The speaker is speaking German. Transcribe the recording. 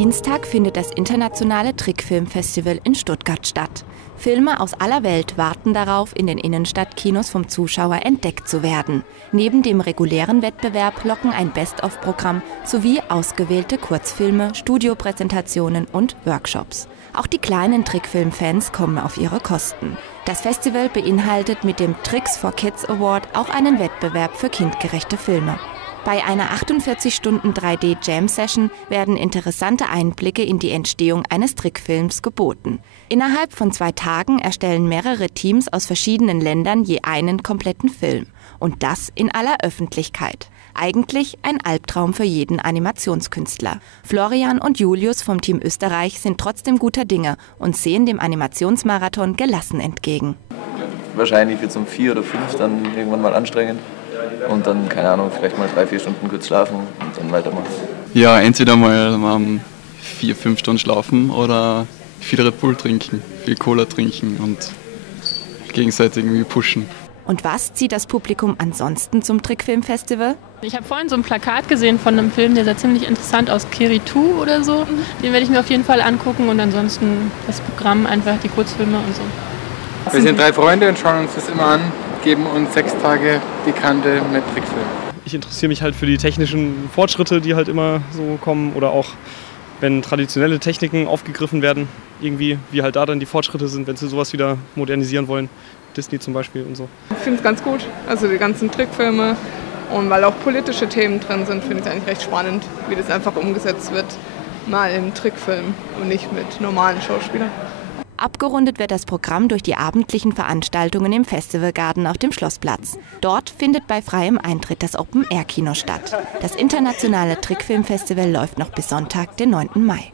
Dienstag findet das internationale Trickfilmfestival in Stuttgart statt. Filme aus aller Welt warten darauf, in den Innenstadtkinos vom Zuschauer entdeckt zu werden. Neben dem regulären Wettbewerb locken ein Best-of-Programm sowie ausgewählte Kurzfilme, Studiopräsentationen und Workshops. Auch die kleinen Trickfilmfans kommen auf ihre Kosten. Das Festival beinhaltet mit dem Tricks for Kids Award auch einen Wettbewerb für kindgerechte Filme. Bei einer 48-Stunden-3D-Jam-Session werden interessante Einblicke in die Entstehung eines Trickfilms geboten. Innerhalb von 2 Tagen erstellen mehrere Teams aus verschiedenen Ländern je einen kompletten Film. Und das in aller Öffentlichkeit. Eigentlich ein Albtraum für jeden Animationskünstler. Florian und Julius vom Team Österreich sind trotzdem guter Dinge und sehen dem Animationsmarathon gelassen entgegen. Wahrscheinlich wird es um 4 oder 5 dann irgendwann mal anstrengend. Und dann, keine Ahnung, vielleicht mal 3-4 Stunden kurz schlafen und dann weitermachen. Ja, entweder mal 4-5 Stunden schlafen oder viel Red Bull trinken, viel Cola trinken und gegenseitig irgendwie pushen. Und was zieht das Publikum ansonsten zum Trickfilmfestival? Ich habe vorhin so ein Plakat gesehen von einem Film, der sah ziemlich interessant aus, Kiritou oder so. Den werde ich mir auf jeden Fall angucken und ansonsten das Programm, einfach die Kurzfilme und so. Wir sind 3 Freunde und schauen uns das immer an, geben uns 6 Tage die Kante mit Trickfilm. Ich interessiere mich halt für die technischen Fortschritte, die halt immer so kommen oder auch wenn traditionelle Techniken aufgegriffen werden, irgendwie, wie halt da dann die Fortschritte sind, wenn sie sowas wieder modernisieren wollen. Disney zum Beispiel und so. Ich finde es ganz gut, also die ganzen Trickfilme und weil auch politische Themen drin sind, finde ich es eigentlich recht spannend, wie das einfach umgesetzt wird, mal im Trickfilm und nicht mit normalen Schauspielern. Abgerundet wird das Programm durch die abendlichen Veranstaltungen im Festivalgarten auf dem Schlossplatz. Dort findet bei freiem Eintritt das Open-Air-Kino statt. Das internationale Trickfilmfestival läuft noch bis Sonntag, den 9. Mai.